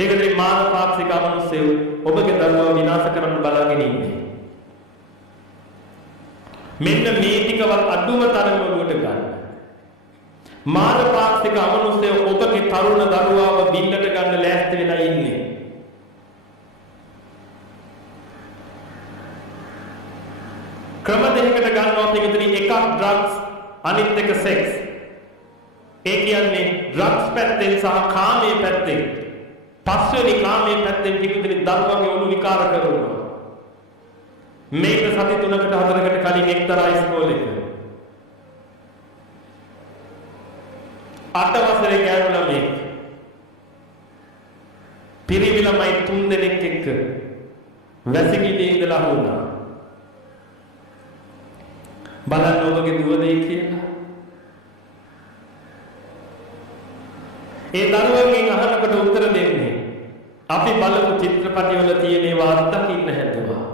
ඒකදී මාන පාක්ෂික අමනුෂ්‍යය ඔබගේ දරුවා විනාශ කරන්න බලාගෙන ඉන්නේ. මෙන්න මේ ටිකවත් අඩුම තරම ඔබට ගන්න. මාන පාක්ෂික අමනුෂ්‍යය ඔබගේ තරුණ දරුවාව බින්නට ගන්න ලෑස්ති වෙලා ඉන්නේ. ක්‍රම දෙකකට ගන්නවා පිටුදින එකක් ඩ්‍රග්ස් අනිත් එක සෙක්ස්. ඒ කියන්නේ ඩ්‍රග්ස් පැත්තෙන් සහ කාමයේ පැත්තෙන් පස්වෙනි කාමයේ පැත්තෙන් පිටුදින දරුවන්ගේ ඔලු විකාර කරනවා. මේක සති 3කට 4කට කලින් එක්තරා ඉස්කෝලේක 8 වසරේ ගෑනු ළමෙක් පිරිමි ළමයි 3 දෙනෙක් එක්ක වැසිකිළියේ ඉඳලා වුණා. බලන්න ඔබගේ දුව දෙයි කියලා. ඒ දරුවන්ගෙන් අහනකොට උත්තර දෙන්නේ අපි බලපු චිත්‍රපටිවල තියෙන ඒවා අත්දකින්න හැදුවා.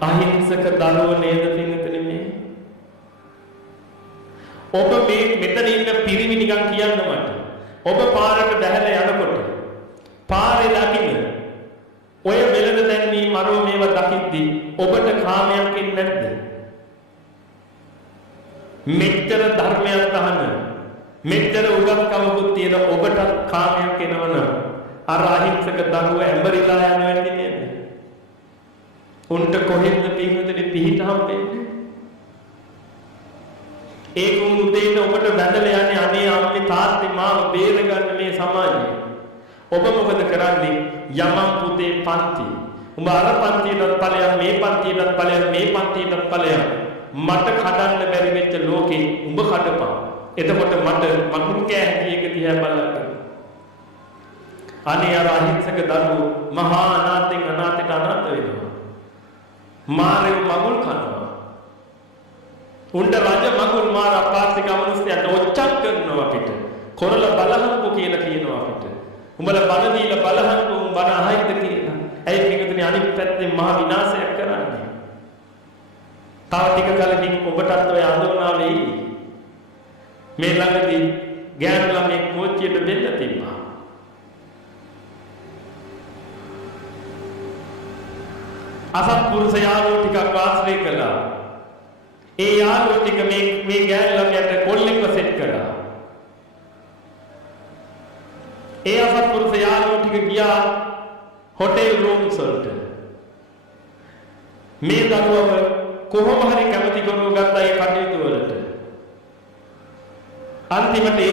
අහිංසක දරුවෝ නේද පින්විතනි මේ? ඔබ මේ මෙතන ඉන්න පිරිමි නිකන් කියන්න මට. ඔබ පාරට බැහැලා යනකොට පාරේ දකින්න ඔය වෙලඳ දැන්වීම මරෝ මේවා දකිද්දී ඔබට කාමයක් එන්නේ නැද්ද? මෙච්චර ධර්මයක් අහන මෙච්චර උගත්කමකුත් තියෙන ඔබට කාමයක් එනවනම් අර අහිංසක දරුවා ඇඹරිලා යනවා ඇති නේද? උන්ට කොහෙන්ද පින්විතනේ පිහිට හම්බෙන්නේ? ඒක උදේට ඔබට වැඳලා යන්නේ අනේ අම්මේ තාත්තේ මාව බේරගන්න මේ සමාජය. ඔබ මොකද කරන්නේ? යමම් පුතේ පන්ති. උඹ අර පන්තියටත් ඵලයක් මේ පන්තියටත් ඵලයක් මේ පන්තියටත් ඵලයක්. මට කඩන්න බැරි වෙච්ච ලෝකේ උඹ කඩපන්. එතකොට මට මකුණු කෑ හැටි එක දිහා බලන්න. අනේ අර අහිංසක දරුවෝ මහා අනාථෙන් අනාථට අනාථ වෙනවා. මාරේ මගුල් කනවා. උණ්ඩ රජ මගුල් මාර අපාර්ථික අමනුෂ්‍යයන්ට ඔච්චම් කරනවා අපිට. කොරල බලහංකු කියලා කියනවා අපිට. උඹලා බන දීලා බලහංකු උඹ බන අහයිද කියලා. ඇයි මේකනේ අනිත් පැත්තෙන් මහ විනාශයක් කරන්නේ. තව ටික කලකින් ඔබටත් ඔය අඳුරනා වෙයි. මේ ළඟදී ගෑනු ළමෙක් කෝච්චියට දෙන්න තිබ්බා. අසත්පුරුෂ යාළුවෝ ටිකක් ආශ්‍රය කළා. ඒ යාළුවෝ ටික මේ ගෑනු ළමයට කොල්ලෙක්ව සෙට් කළා. ඒ අසත්පුරුෂ යාළුවෝ ටික ගියා හොටෙල් රූම්ස් වලට. මේ දරුවව කොහොම හරි කැමති කරව ගත්තා ඒ කටයුතු වලට. අන්තිමට